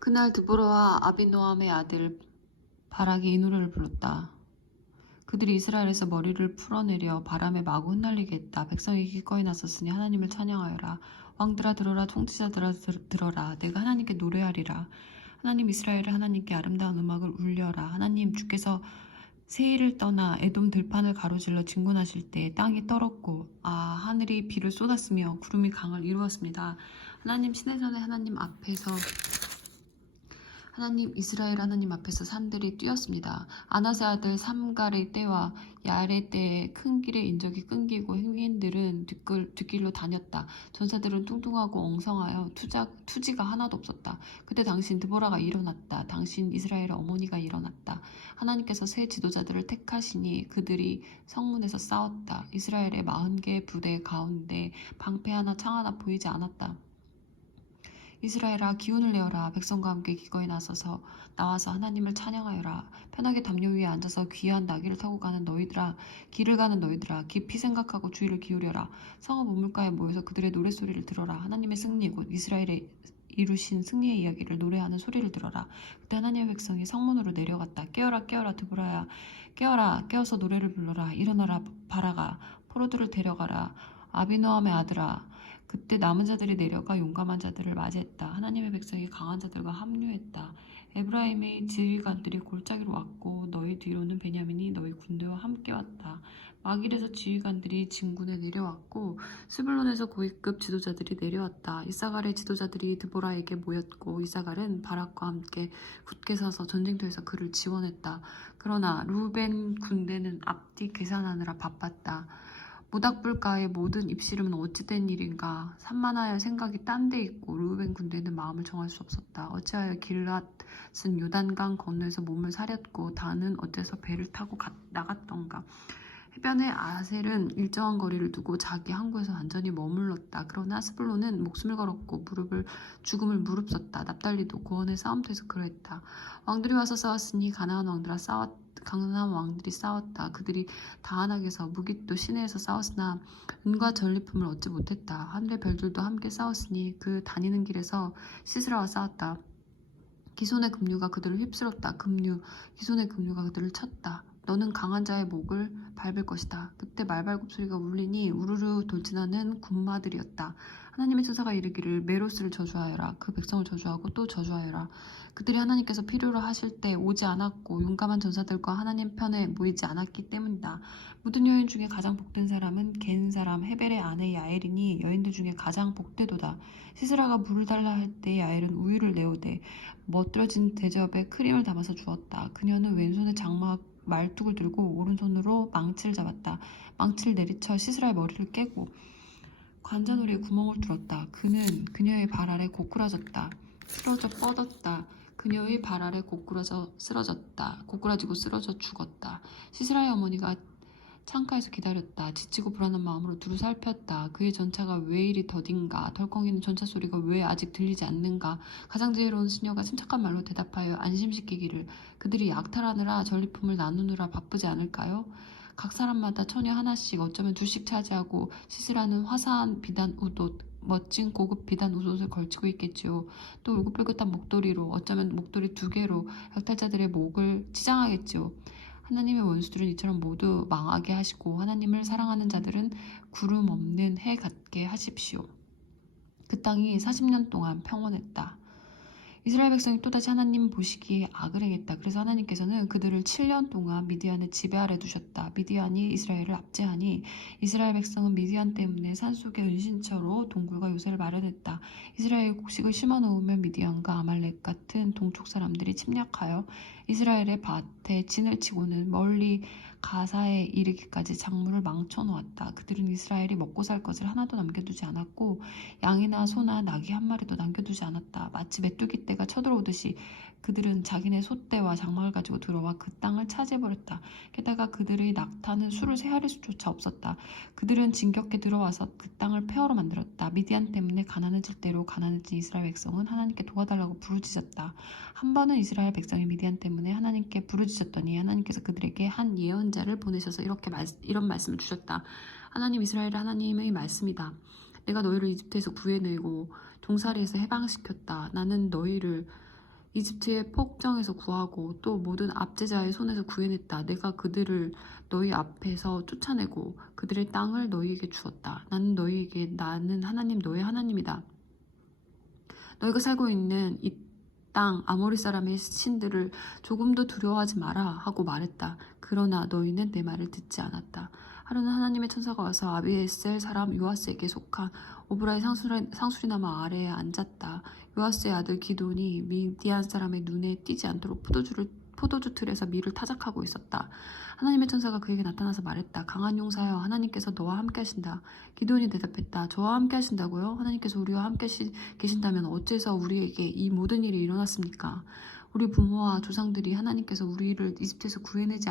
그날 드보라와 아비노함의 아들 바락이 이 노래를 불렀다. 그들이 이스라엘에서 머리를 풀어내려 바람에 마구 흩날리게 했다. 백성이 기꺼이 나섰으니 하나님을 찬양하여라. 왕들아 들어라, 통치자들아 들어라. 내가 하나님께 노래하리라. 하나님 이스라엘의 하나님께 아름다운 음악을 울려라. 하나님 주께서 세일을 떠나 에돔 들판을 가로질러 진군하실 때 땅이 떨었고 하늘이 비를 쏟았으며 구름이 강을 이루었습니다. 하나님 시내전의 하나님 앞에서 하나님 이스라엘 하나님 앞에서 산들이 뛰었습니다. 아나세 아들 삼갈의 때와 야알의 때에 큰 길의 인적이 끊기고 행인들은 뒷길로 다녔다. 전사들은 뚱뚱하고 엉성하여 투지가 하나도 없었다. 그때 당신 드보라가 일어났다. 당신 이스라엘의 어머니가 일어났다. 하나님께서 새 지도자들을 택하시니 그들이 성문에서 싸웠다. 이스라엘의 40개의 부대 가운데 방패 하나 창 하나 보이지 않았다. 이스라엘아 기운을 내어라. 백성과 함께 기꺼이 나와서 하나님을 찬양하여라. 편하게 담요 위에 앉아서 귀한 나귀를 타고 가는 너희들아, 길을 가는 너희들아, 깊이 생각하고 주의를 기울여라. 성읍 우물가에 모여서 그들의 노랫소리를 들어라. 하나님의 승리 곧 이스라엘의 이루신 승리의 이야기를 노래하는 소리를 들어라. 그때 하나님의 백성이 성문으로 내려갔다. 깨어라 깨어라 드보라야, 깨어라 깨어서 노래를 불러라. 일어나라 바라가, 포로들을 데려가라. 아비노함의 아들아, 그때 남은 자들이 내려가 용감한 자들을 맞이했다. 하나님의 백성이 강한 자들과 합류했다. 에브라임의 지휘관들이 골짜기로 왔고 너희 뒤로는 베냐민이 너희 군대와 함께 왔다. 마길에서 지휘관들이 진군에 내려왔고 스불론에서 고위급 지도자들이 내려왔다. 이사갈의 지도자들이 드보라에게 모였고 이사갈은 바락과 함께 굳게 서서 전쟁터에서 그를 지원했다. 그러나 루벤 군대는 앞뒤 계산하느라 바빴다. 모닥불가의 모든 입씨름은 어찌된 일인가. 산만하여 생각이 딴 데 있고 르우벤 군대는 마음을 정할 수 없었다. 어찌하여 길앗은 요단강 건너에서 몸을 사렸고 단은 어째서 배를 타고 나갔던가. 해변의 아셀은 일정한 거리를 두고 자기 항구에서 완전히 머물렀다. 그러나 스불론은 목숨을 걸었고 죽음을 무릅썼다. 납달리도 고원의 싸움터에서 그러했다. 왕들이 와서 싸웠으니 가나안 왕들이 싸웠다. 그들이 다한악에서 무깃도 시내에서 싸웠으나 은과 전리품을 얻지 못했다. 하늘의 별들도 함께 싸웠으니 그 다니는 길에서 시스라와 싸웠다. 기손의 급류가 그들을 휩쓸었다. 기손의 급류가 그들을 쳤다. 너는 강한 자의 목을 밟을 것이다. 그때 말발굽 소리가 울리니 우르르 돌진하는 군마들이었다. 하나님의 천사가 이르기를 메로스를 저주하여라. 그 백성을 저주하고 또 저주하여라. 그들이 하나님께서 필요로 하실 때 오지 않았고 용감한 전사들과 하나님 편에 모이지 않았기 때문이다. 모든 여인 중에 가장 복된 사람은 겐 사람 헤벨의 아내 야엘이니 여인들 중에 가장 복되도다. 시스라가 물을 달라 할 때 야엘은 우유를 내오되 멋들어진 대접에 크림을 담아서 주었다. 그녀는 왼손에 말뚝을 들고 오른손으로 망치를 잡았다. 망치를 내리쳐 시스라의 머리를 깨고 관자놀이에 구멍을 뚫었다. 그는 그녀의 발 아래 고꾸라졌다. 쓰러져 뻗었다. 그녀의 발 아래 고꾸라지고 쓰러져 죽었다. 시스라의 어머니가 창가에서 기다렸다. 지치고 불안한 마음으로 두루 살폈다. 그의 전차가 왜 이리 더딘가. 덜컹이는 전차 소리가 왜 아직 들리지 않는가. 가장 지혜로운 수녀가 침착한 말로 대답하여 안심시키기를 그들이 약탈하느라 전리품을 나누느라 바쁘지 않을까요? 각 사람마다 처녀 하나씩 어쩌면 둘씩 차지하고 시스라는 화사한 비단 웃옷 멋진 고급 비단 웃옷을 걸치고 있겠지요. 또 울긋불긋한 목도리로 어쩌면 목도리 2개로 약탈자들의 목을 치장하겠지요. 하나님의 원수들은 이처럼 모두 망하게 하시고 하나님을 사랑하는 자들은 구름 없는 해 같게 하십시오. 그 땅이 40년 동안 평온했다. 이스라엘 백성이 또다시 하나님 보시기에 악을 행했다. 그래서 하나님께서는 그들을 7년 동안 미디안의 지배 아래 두셨다. 미디안이 이스라엘을 압제하니 이스라엘 백성은 미디안 때문에 산속의 은신처로 동굴과 요새를 마련했다. 이스라엘 곡식을 심어놓으면 미디안과 아말렉 같은 동쪽 사람들이 침략하여 이스라엘의 밭에 진을 치고는 멀리 가사에 이르기까지 작물을 망쳐놓았다. 그들은 이스라엘이 먹고 살 것을 하나도 남겨두지 않았고 양이나 소나 낙이 한 마리도 남겨두지 않았다. 마치 메뚜기 떼가 쳐들어오듯이 그들은 자기네 소떼와 장막을 가지고 들어와 그 땅을 차지해버렸다. 게다가 그들의 낙타는 수를 세할 수조차 없었다. 그들은 진격해 들어와서 그 땅을 폐허로 만들었다. 미디안 때문에 가난해질 대로 가난해진 이스라엘 백성은 하나님께 도와달라고 부르짖었다. 한 번은 이스라엘 백성이 미디안 때문에 하나님께 부르짖었더니 하나님께서 그들에게 한 예언자를 보내셔서 이런 말씀을 주셨다. 하나님 이스라엘 하나님의 말씀이다. 내가 너희를 이집트에서 구해내고 종살이에서 해방시켰다. 나는 너희를 이집트의 폭정에서 구하고 또 모든 압제자의 손에서 구해냈다. 내가 그들을 너희 앞에서 쫓아내고 그들의 땅을 너희에게 주었다. 나는 하나님 너의 하나님이다. 너희가 살고 있는 이 땅 아모리 사람의 신들을 조금도 두려워하지 마라 하고 말했다. 그러나 너희는 내 말을 듣지 않았다. 하루는 하나님의 천사가 와서 아비에셀 사람 요아스에게 속한 오브라의 상수리나무 아래에 앉았다. 요아스의 아들 기돈이 미디안 사람의 눈에 띄지 않도록 포도주 틀에서 밀을 타작하고 있었다. 하나님의 천사가 그에게 나타나서 말했다. 강한 용사여, 하나님께서 너와 함께 하신다. 기돈이 대답했다. 저와 함께 하신다고요? 하나님께서 우리와 함께 계신다면 어째서 우리에게 이 모든 일이 일어났습니까? 우리 부모와 조상들이 하나님께서 우리를 이집트에서 구해내지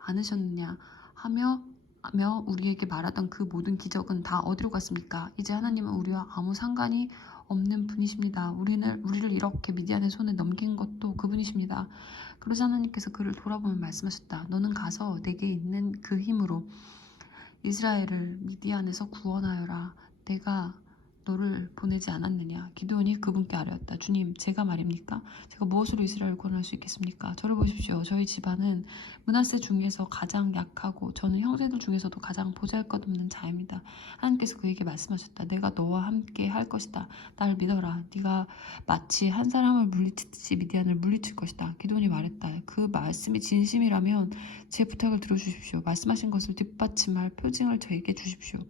않으셨느냐 하며 우리에게 말하던 그 모든 기적은 다 어디로 갔습니까? 이제 하나님은 우리와 아무 상관이 없는 분이십니다. 우리를 이렇게 미디안의 손에 넘긴 것도 그분이십니다. 그러자 하나님께서 그를 돌아보며 말씀하셨다. 너는 가서 내게 있는 그 힘으로 이스라엘을 미디안에서 구원하여라. 내가 너를 보내지 않았느냐. 기드온이 그분께 아뢰었다. 주님, 제가 말입니까? 제가 무엇으로 이스라엘을 구원할 수 있겠습니까? 저를 보십시오. 저희 집안은 므낫세 중에서 가장 약하고 저는 형제들 중에서도 가장 보잘것없는 자입니다. 하나님께서 그에게 말씀하셨다. 내가 너와 함께 할 것이다. 나를 믿어라. 네가 마치 한 사람을 물리치듯이 미디안을 물리칠 것이다. 기드온이 말했다. 그 말씀이 진심이라면 제 부탁을 들어주십시오. 말씀하신 것을 뒷받침할 표징을 저에게 주십시오.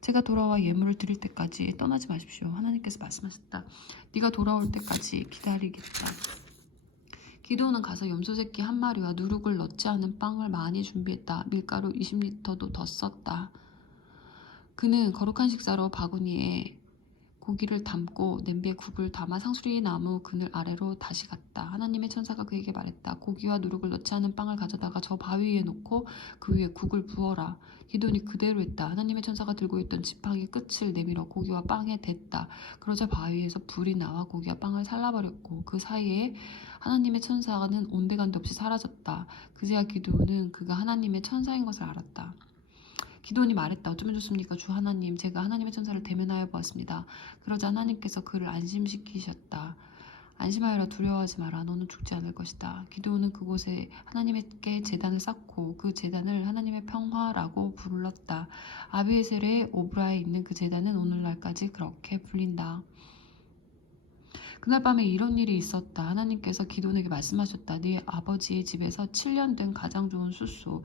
제가 돌아와 예물을 드릴 때까지 떠나지 마십시오. 하나님께서 말씀하셨다. 네가 돌아올 때까지 기다리겠다. 기도는 가서 염소 새끼 한 마리와 누룩을 넣지 않은 빵을 많이 준비했다. 밀가루 20리터도 더 썼다. 그는 거룩한 식사로 바구니에 고기를 담고 냄비에 국을 담아 상수리 나무 그늘 아래로 다시 갔다. 하나님의 천사가 그에게 말했다. 고기와 누룩을 넣지 않은 빵을 가져다가 저 바위 위에 놓고 그 위에 국을 부어라. 기돈이 그대로 했다. 하나님의 천사가 들고 있던 지팡이 끝을 내밀어 고기와 빵에 댔다. 그러자 바위에서 불이 나와 고기와 빵을 살라버렸고 그 사이에 하나님의 천사는 온데간데 없이 사라졌다. 그제야 기돈은 그가 하나님의 천사인 것을 알았다. 기돈이 말했다. 어쩌면 좋습니까? 주 하나님, 제가 하나님의 천사를 대면하여 보았습니다. 그러자 하나님께서 그를 안심시키셨다. 안심하여라. 두려워하지 마라. 너는 죽지 않을 것이다. 기드온은 그곳에 하나님께 제단을 쌓고 그 제단을 하나님의 평화라고 불렀다. 아비에셀의 오브라에 있는 그 제단은 오늘날까지 그렇게 불린다. 그날 밤에 이런 일이 있었다. 하나님께서 기돈에게 말씀하셨다. 네 아버지의 집에서 7년 된 가장 좋은 숫소,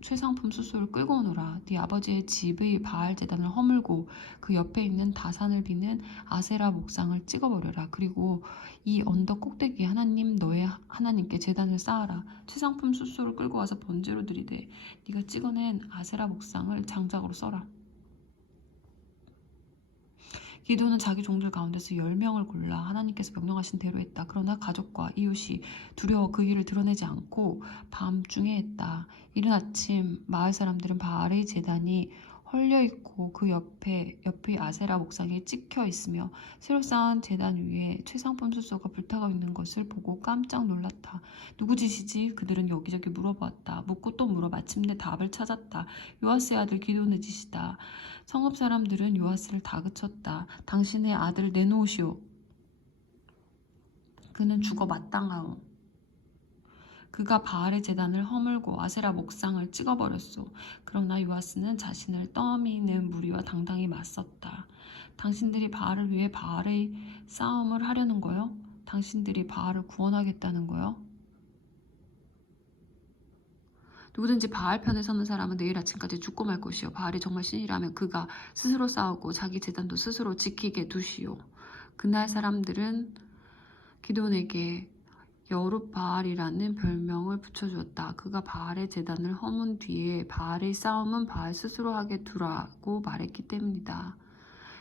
최상품 숫소를 끌고 오너라. 네 아버지의 집의 바알 제단을 허물고 그 옆에 있는 다산을 비는 아세라 목상을 찍어버려라. 그리고 이 언덕 꼭대기에 너의 하나님께 제단을 쌓아라. 최상품 숫소를 끌고 와서 번제로 드리되 네가 찍어낸 아세라 목상을 장작으로 써라. 기도는 자기 종들 가운데서 10명을 골라 하나님께서 명령하신 대로 했다. 그러나 가족과 이웃이 두려워 그 일을 드러내지 않고 밤중에 했다. 이른 아침 마을 사람들은 바알의 제단이 헐려있고 그 옆의 아세라 목상이 찍혀 있으며 새로 쌓은 제단 위에 최상품 숫소가 불타고 있는 것을 보고 깜짝 놀랐다. 누구 짓이지? 그들은 여기저기 물어보았다. 묻고 또 물어 마침내 답을 찾았다. 요아스의 아들 기돈의 짓이다. 성읍 사람들은 요아스를 다그쳤다. 당신의 아들을 내놓으시오. 그는 죽어 마땅하오. 그가 바알의 제단을 허물고 아세라 목상을 찍어버렸소. 그러나 요아스는 자신을 떠미는 무리와 당당히 맞섰다. 당신들이 바알을 위해 바알의 싸움을 하려는 거요? 당신들이 바알을 구원하겠다는 거요? 누구든지 바알 편에 서는 사람은 내일 아침까지 죽고 말 것이요. 바알이 정말 신이라면 그가 스스로 싸우고 자기 제단도 스스로 지키게 두시오. 그날 사람들은 기돈에게 여룻바알이라는 별명을 붙여주었다. 그가 바알의 제단을 허문 뒤에 바알의 싸움은 바알 스스로 하게 두라고 말했기 때문이다.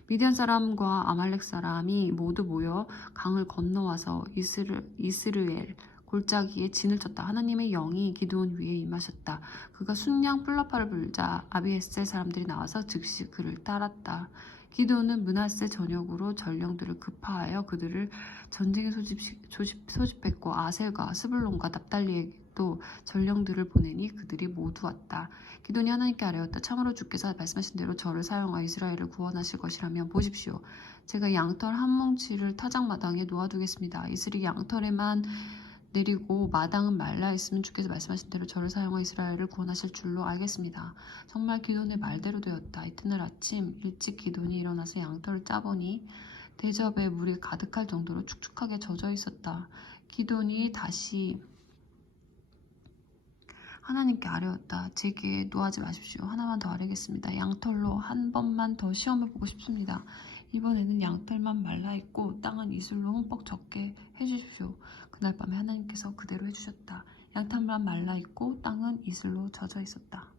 미디안 사람과 아말렉 사람이 모두 모여 강을 건너와서 이스르엘 골짜기에 진을 쳤다. 하나님의 영이 기드온 위에 임하셨다. 그가 순양 뿔라파를 불자 아비에셀 사람들이 나와서 즉시 그를 따랐다. 기드온은 므낫세 전역으로 전령들을 급파하여 그들을 전쟁에 소집했고 아셀과 스불론과 납달리의 또 전령들을 보내니 그들이 모두 왔다. 기돈이 하나님께 아뢰었다. 참으로 주께서 말씀하신 대로 저를 사용하여 이스라엘을 구원하실 것이라면 보십시오. 제가 양털 한 뭉치를 타작마당에 놓아두겠습니다. 이슬이 양털에만 내리고 마당은 말라 있으면 주께서 말씀하신 대로 저를 사용하여 이스라엘을 구원하실 줄로 알겠습니다. 정말 기돈의 말대로 되었다. 이튿날 아침 일찍 기돈이 일어나서 양털을 짜보니 대접에 물이 가득할 정도로 축축하게 젖어 있었다. 기돈이 다시 하나님께 아뢰었다. 제게 노하지 마십시오. 하나만 더 아뢰겠습니다. 양털로 한 번만 더 시험해 보고 싶습니다. 이번에는 양털만 말라있고 땅은 이슬로 흠뻑 젖게 해주십시오. 그날 밤에 하나님께서 그대로 해주셨다. 양털만 말라있고 땅은 이슬로 젖어 있었다.